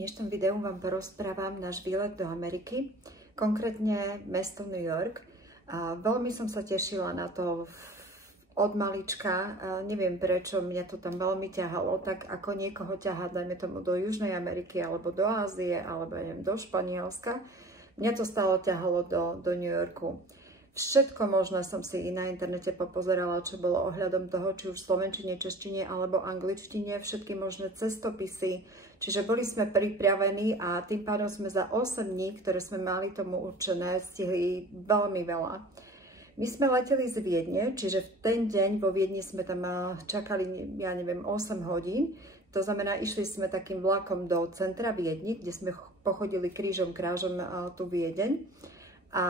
dnešnom videu vám porozprávam náš výlet do Ameriky, konkrétne mesto New York. A veľmi som sa tešila na to od malička. Neviem prečo, mňa to tam veľmi ťahalo, tak ako niekoho ťahá, dajme tomu, do Južnej Ameriky, alebo do Ázie, alebo neviem, do Španielska. Mňa to stále ťahalo do New Yorku. Všetko možné som si na internete popozerala, čo bolo ohľadom toho, či už v slovenčine, češtine alebo angličtine, všetky možné cestopisy. Čiže boli sme pripravení a tým pádom sme za 8 dní, ktoré sme mali tomu určené, stihli veľmi veľa. My sme leteli z Viedne, čiže v ten deň vo Viedni sme tam čakali, ja neviem, 8 hodín. To znamená, išli sme takým vlakom do centra Viedni, kde sme pochodili krížom krážom tú Viedeň. A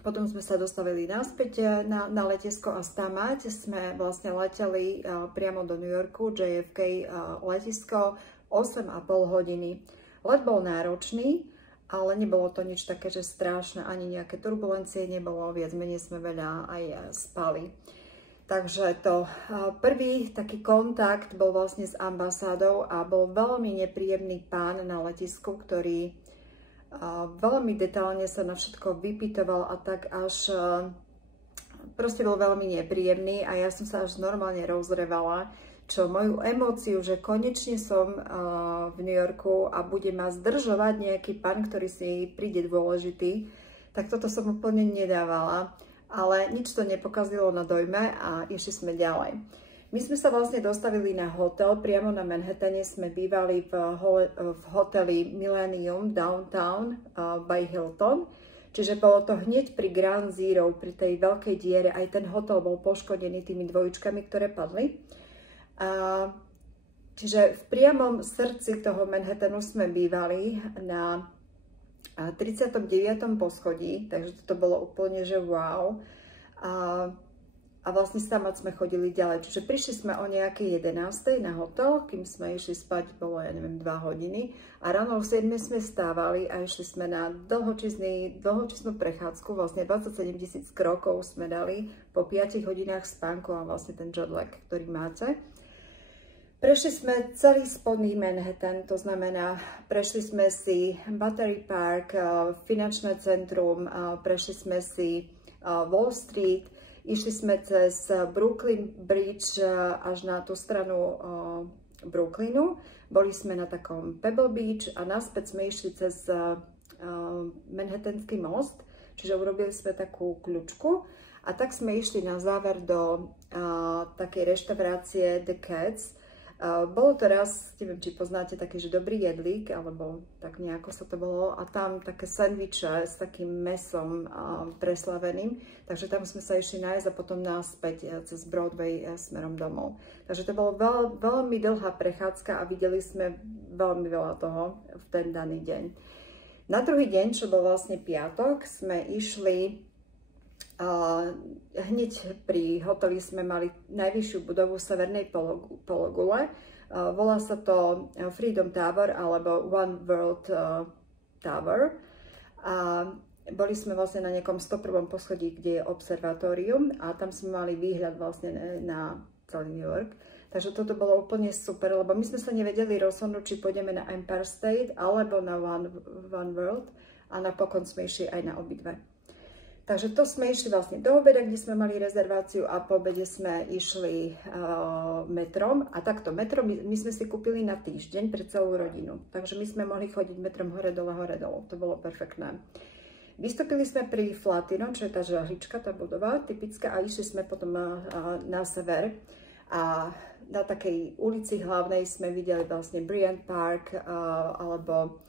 potom sme sa dostavili naspäť na letisko a stamať sme vlastne leteli priamo do New Yorku, JFK letisko, 8,5 hodiny. Let bol náročný, ale nebolo to nič také, že strašné, ani nejaké turbulencie nebolo, viac menej sme veľa aj spali. Takže to prvý taký kontakt bol vlastne s ambasádou a bol veľmi nepríjemný pán na letisku, ktorý veľmi detálne sa na všetko vypytoval a tak až proste bol veľmi nepríjemný a ja som sa až normálne rozrevala, čo moju emóciu, že konečne som v New Yorku a bude ma zdržovať nejaký pán, ktorý si príde dôležitý, tak toto som úplne nedávala, ale nič to nepokazilo na dojme a išli sme ďalej. My sme sa vlastne dostavili na hotel, priamo na Manhattane sme bývali v hoteli Millennium Downtown by Hilton, čiže bolo to hneď pri Ground Zero, pri tej veľkej diere, aj ten hotel bol poškodený tými dvojičkami, ktoré padli. Čiže v priamom srdci toho Manhattanu sme bývali na 39. poschodí, takže to bolo úplne, že wow. A vlastne stamať sme chodili ďalej. Čiže prišli sme o nejakej 11. na hotel, kým sme išli spať, bolo, ja neviem, 2 hodiny. A ráno o 7 sme stávali a išli sme na dlhočasnú prechádzku. Vlastne 27 000 krokov sme dali po 5 hodinách spánku a vlastne ten jetlag, ktorý máte. Prešli sme celý spodný Manhattan, to znamená, prešli sme si Battery Park, finančné centrum, prešli sme si Wall Street, išli sme cez Brooklyn Bridge až na tú stranu Brooklynu. Boli sme na takom Pebble Beach a naspäť sme išli cez Manhattanský most, čiže urobili sme takú kľučku a tak sme išli na záver do takej reštaurácie The Cats. Bolo to raz, neviem, či poznáte taký, že dobrý jedlík, alebo tak nejako sa to bolo, a tam také sendviče s takým mesom preslaveným, takže tam sme sa išli nájsť a potom naspäť cez Broadway smerom domov. Takže to bolo veľmi dlhá prechádzka a videli sme veľmi veľa toho v ten daný deň. Na druhý deň, čo bol vlastne piatok, sme išli hneď pri hoteli sme mali najvyššiu budovu severnej pologule. Volá sa to Freedom Tower alebo One World Tower. A boli sme vlastne na nejakom 101. poschodí, kde je observatórium a tam sme mali výhľad vlastne na celý New York. Takže toto bolo úplne super, lebo my sme sa nevedeli rozhodnúť, či pôjdeme na Empire State alebo na One World a napokon sme išli aj na obidve. Takže to sme išli vlastne do obeda, kde sme mali rezerváciu a po obede sme išli metrom. A takto metrom my sme si kúpili na týždeň pre celú rodinu. Takže my sme mohli chodiť metrom hore-dole. To bolo perfektné. Vystúpili sme pri Flatiron, čo je tá žahlička, tá budova typická, a išli sme potom na sever. A na takej ulici hlavnej sme videli vlastne Bryant Park alebo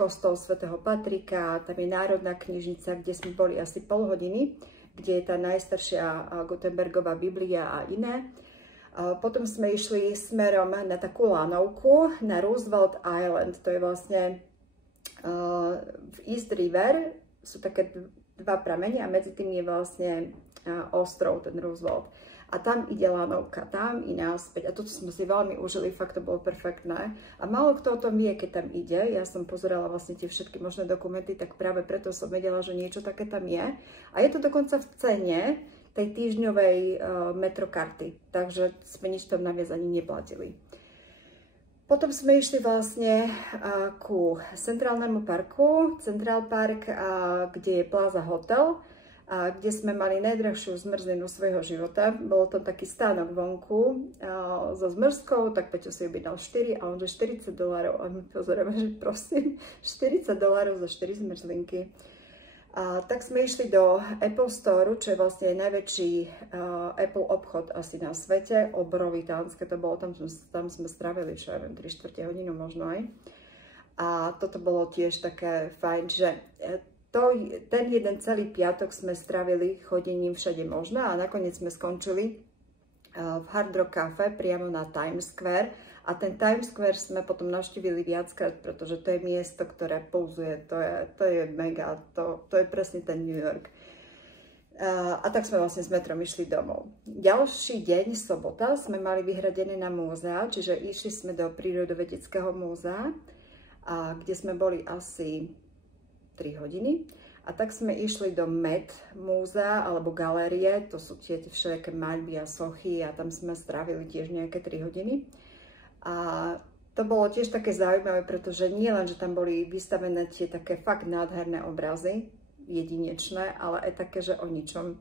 kostol svätého Patrika, tam je Národná knižnica, kde sme boli asi pol hodiny, kde je tá najstaršia Gutenbergová Biblia a iné. Potom sme išli smerom na takú lanovku na Roosevelt Island, to je vlastne v East River, sú také dva pramene a medzi tým je vlastne ostrov, ten Roosevelt. A tam ide lanovka, tam i náspäť. A toto sme si veľmi užili, fakt to bolo perfektné. A málo kto o tom vie, keď tam ide. Ja som pozerala vlastne tie všetky možné dokumenty, tak práve preto som vedela, že niečo také tam je. A je to dokonca v cene tej týždňovej metrokarty. Takže sme nič tam naviac ani neplatili. Potom sme išli vlastne ku centrálnemu parku, Central Park, kde je Plaza Hotel, kde sme mali najdrahšiu zmrzlinu svojho života. Bolo to taký stánok vonku so zmrzkou, tak Peťo si objednal 4 a on že $40. A my pozeráme, že prosím, $40 za 4 zmrzlinky. Tak sme išli do Apple Store, čo je vlastne najväčší Apple obchod asi na svete, obrovitánske to bolo, tam sme strávili, čo ja viem, 3/4 hodinu možno aj. A toto bolo tiež také fajn, že ten jeden celý piatok sme strávili chodením všade možno a nakoniec sme skončili v Hard Rock Cafe priamo na Times Square. A ten Times Square sme potom navštívili viackrát, pretože to je miesto, ktoré pulzuje, to je mega, to je presne ten New York. A tak sme vlastne s metrom išli domov. Ďalší deň, sobota, sme mali vyhradené na múzea, čiže išli sme do prírodovedeckého múzea, kde sme boli asi 3 hodiny. A tak sme išli do Met múzea alebo galérie, to sú tie všelijaké maľby a sochy a tam sme strávili tiež nejaké 3 hodiny. A to bolo tiež také zaujímavé, pretože nie len, že tam boli vystavené tie také fakt nádherné obrazy, jedinečné, ale aj také, že o ničom.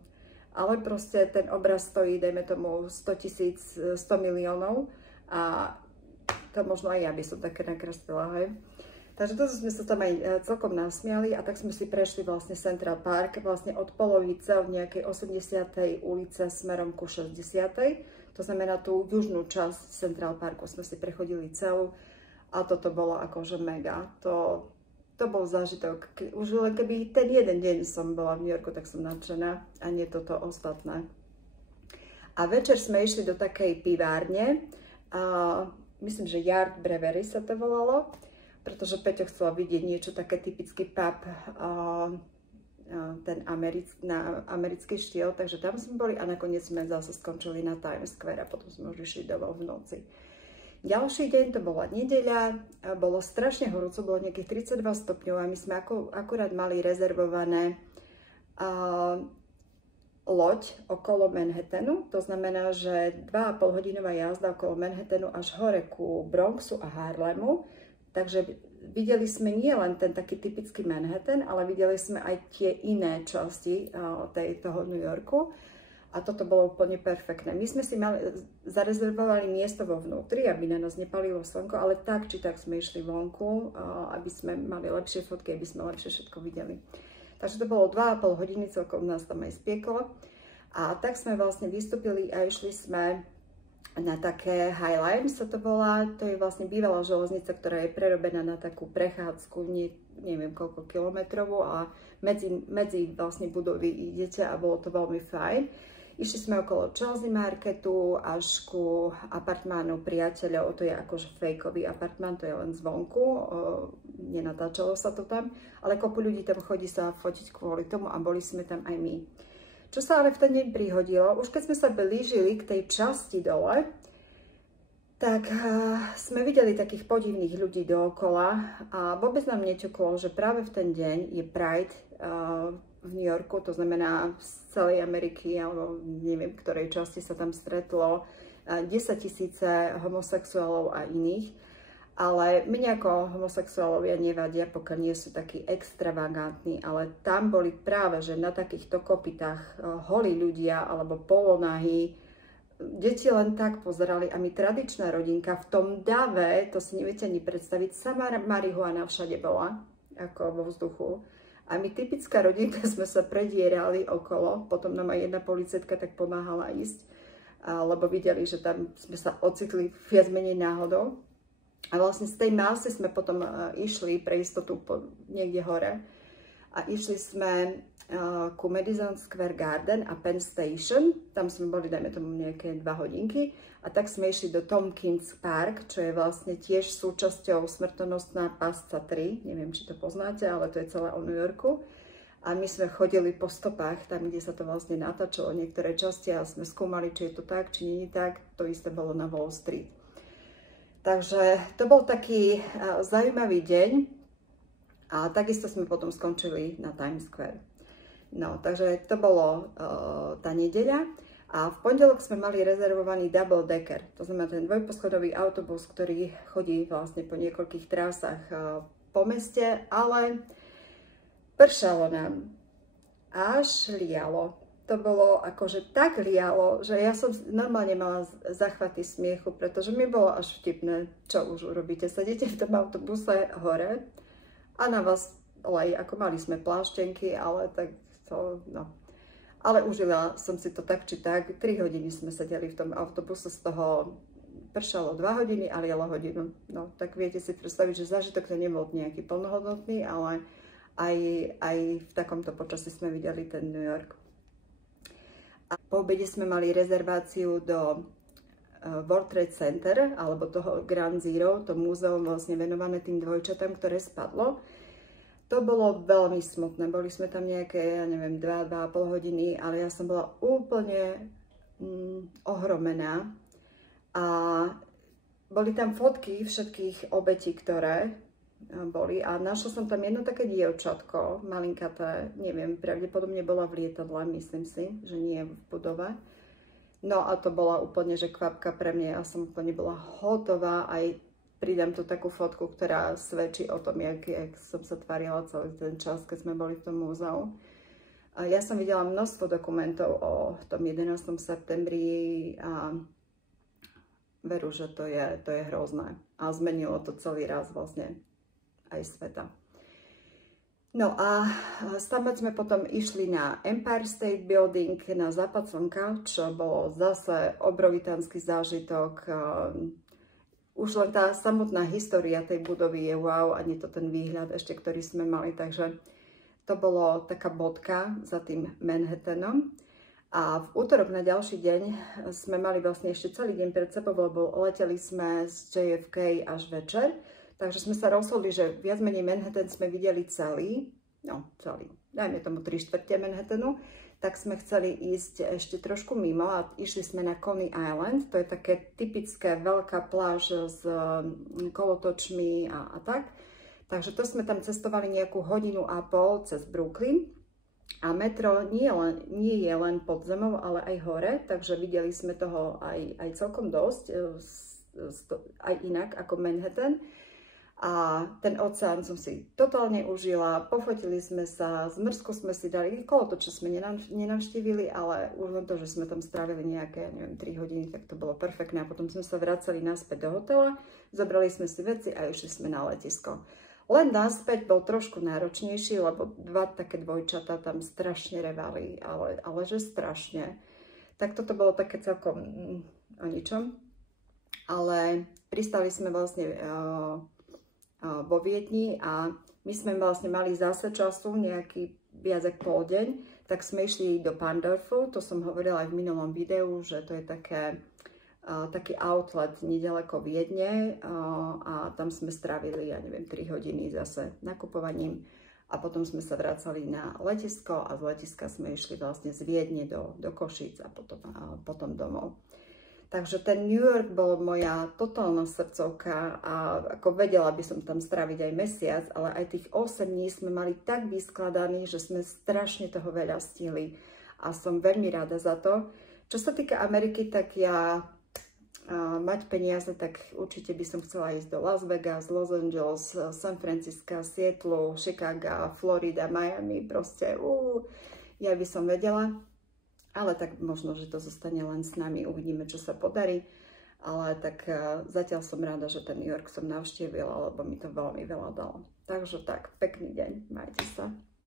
Ale proste ten obraz stojí, dajme tomu 100 miliónov a to možno aj ja by som také nakreslila, hej. Takže toto sme sa tam aj celkom nasmiali a tak sme si prešli vlastne Central Park, vlastne od polovice, od nejakej 80. ulice smerom ku 60. To znamená, tú južnú časť Central Parku sme si prechodili celú a toto bolo akože mega. To bol zážitok. Už len keby ten jeden deň som bola v New Yorku, tak som nadšená a nie toto ostatné. A večer sme išli do takej pivárne, myslím, že Yard Brewery sa to volalo, pretože Peťo chcela vidieť niečo také typický pub, ten americký štýl, takže tam sme boli a nakoniec sme zase skončili na Times Square a potom sme už išli domov v noci. Ďalší deň to bola nedeľa, bolo strašne horúco, bolo nejakých 32 stupňov a my sme akurát mali rezervované loď okolo Manhattanu, to znamená, že 2,5 hodinová jazda okolo Manhattanu až hore ku Bronxu a Harlemu, takže videli sme nie len ten taký typický Manhattan, ale videli sme aj tie iné časti toho New Yorku. A toto bolo úplne perfektné. My sme si zarezervovali miesto vo vnútri, aby na nás nepalilo slnko, ale tak či tak sme išli vonku, aby sme mali lepšie fotky, aby sme lepšie všetko videli. Takže to bolo 2,5 hodiny, celkom nás tam aj spieklo. A tak sme vlastne vystúpili a išli sme na také High Line, sa to volá. To je vlastne bývalá železnica, ktorá je prerobená na takú prechádzku, neviem koľko kilometrovú a medzi vlastne budovy idete a bolo to veľmi fajn. Išli sme okolo Chelsea Marketu až ku apartmánu priateľov, to je akože fejkový apartmán, to je len zvonku, nenatáčalo sa to tam, ale kopu ľudí tam chodí sa fotiť kvôli tomu a boli sme tam aj my. Čo sa ale v ten deň prihodilo, už keď sme sa blížili k tej časti dole, tak sme videli takých podivných ľudí dookola a vôbec nám neťuklo, že práve v ten deň je Pride v New Yorku, to znamená z celej Ameriky, alebo neviem, v ktorej časti sa tam stretlo 10 000 homosexuálov a iných. Ale mne ako homosexuálovia nevadia, pokiaľ nie sú takí extravagantní, ale tam boli práve, že na takýchto kopitách holí ľudia alebo polonahí. Deti len tak pozerali a my tradičná rodinka v tom dave, to si neviete ani predstaviť, sama marihuana všade bola, ako vo vzduchu. A my typická rodinka sme sa predierali okolo, potom nám aj jedna policajtka tak pomáhala ísť, lebo videli, že tam sme sa ocitli viac menej náhodou. A vlastne z tej masy sme potom išli pre istotu niekde hore a išli sme ku Madison Square Garden a Penn Station. Tam sme boli, dajme tomu, nejaké 2 hodinky. A tak sme išli do Tompkins Park, čo je vlastne tiež súčasťou Smrtonosná pasca 3. Neviem, či to poznáte, ale to je celé o New Yorku. A my sme chodili po stopách, tam, kde sa to vlastne natáčalo niektoré časti a sme skúmali, či je to tak, či nie je tak. To isté bolo na Wall Street. Takže to bol taký zaujímavý deň a takisto sme potom skončili na Times Square. No, takže to bolo tá nedeľa. A v pondelok sme mali rezervovaný double decker, to znamená ten dvojposchodový autobus, ktorý chodí vlastne po niekoľkých trasách po meste, ale pršalo nám, až lialo. To bolo akože tak lialo, že ja som normálne mala zachvaty smiechu, pretože mi bolo až vtipné, čo už urobíte. Sedíte v tom autobuse hore a na vás leje, ako mali sme pláštenky, ale tak to, no. Ale užila som si to tak či tak. 3 hodiny sme sedeli v tom autobuse, z toho pršalo 2 hodiny a lialo hodinu. No, tak viete si predstaviť, že zážitok to nebol nejaký plnohodnotný, ale aj v takomto počasí sme videli ten New York. A po obede sme mali rezerváciu do World Trade Center, alebo toho Ground Zero, to múzeum vlastne venované tým dvojčatám, ktoré spadlo. To bolo veľmi smutné, boli sme tam nejaké, ja neviem, 2,5 hodiny, ale ja som bola úplne ohromená. A boli tam fotky všetkých obetí, ktoré boli, a našla som tam jedno také dievčatko, malinkaté, neviem, pravdepodobne bola v lietadle, myslím si, že nie v budove. No a to bola úplne, že kvapka pre mňa, ja som úplne bola hotová, aj pridám tu takú fotku, ktorá svedčí o tom, jak som sa tvárila celý ten čas, keď sme boli v tom múzeu. Ja som videla množstvo dokumentov o tom 11. septembri a veru, že to je hrozné. A zmenilo to celý raz vlastne aj sveta. No a stamať sme potom išli na Empire State Building, na západ slnka, čo bolo zase obrovitánsky zážitok. Už len tá samotná história tej budovy je wow, a nie to ten výhľad ešte, ktorý sme mali, takže to bolo taká bodka za tým Manhattanom. A v útorok na ďalší deň sme mali vlastne ešte celý deň pred sebou, lebo leteli sme z JFK až večer, takže sme sa rozhodli, že viac menej Manhattan sme videli celý, dajme tomu 3/4 Manhattanu, tak sme chceli ísť ešte trošku mimo a išli sme na Coney Island. To je také typické veľká pláž s kolotočmi a tak. Takže to sme tam cestovali nejakú 1,5 hodiny cez Brooklyn. A metro nie je len pod zemou, ale aj hore, takže videli sme toho aj celkom dosť, aj inak ako Manhattan. A ten oceán som si totálne užila, pofotili sme sa, zmrzku sme si dali, kolotoče sme nenavštívili, ale už len to, že sme tam strávili nejaké, neviem, 3 hodiny, tak to bolo perfektné. A potom sme sa vracali naspäť do hotela, zobrali sme si veci a išli sme na letisko. Len naspäť bol trošku náročnejší, lebo 2 také dvojčatá tam strašne revali, ale že strašne. Tak toto bolo také celkom o ničom. Ale pristali sme vlastne vo Viedni a my sme vlastne mali zase času nejaký viac ako pol deň, tak sme išli do Pandorfu, to som hovorila aj v minulom videu, že to je taký outlet nedaleko Viedne a tam sme strávili, ja neviem, 3 hodiny zase nakupovaním a potom sme sa vracali na letisko a z letiska sme išli vlastne z Viedne do Košíc a potom domov. Takže ten New York bol moja totálna srdcovka a ako vedela by som tam stráviť aj mesiac, ale aj tých 8 dní sme mali tak vyskladaných, že sme strašne toho veľa stihli a som veľmi rada za to. Čo sa týka Ameriky, tak ja mať peniaze, tak určite by som chcela ísť do Las Vegas, Los Angeles, San Francisco, Seattle, Chicago, Florida, Miami, proste ja by som vedela. Ale tak možno, že to zostane len s nami, uvidíme, čo sa podarí. Ale tak zatiaľ som rada, že ten New York som navštívila, lebo mi to veľmi veľa dalo. Takže tak, pekný deň, majte sa.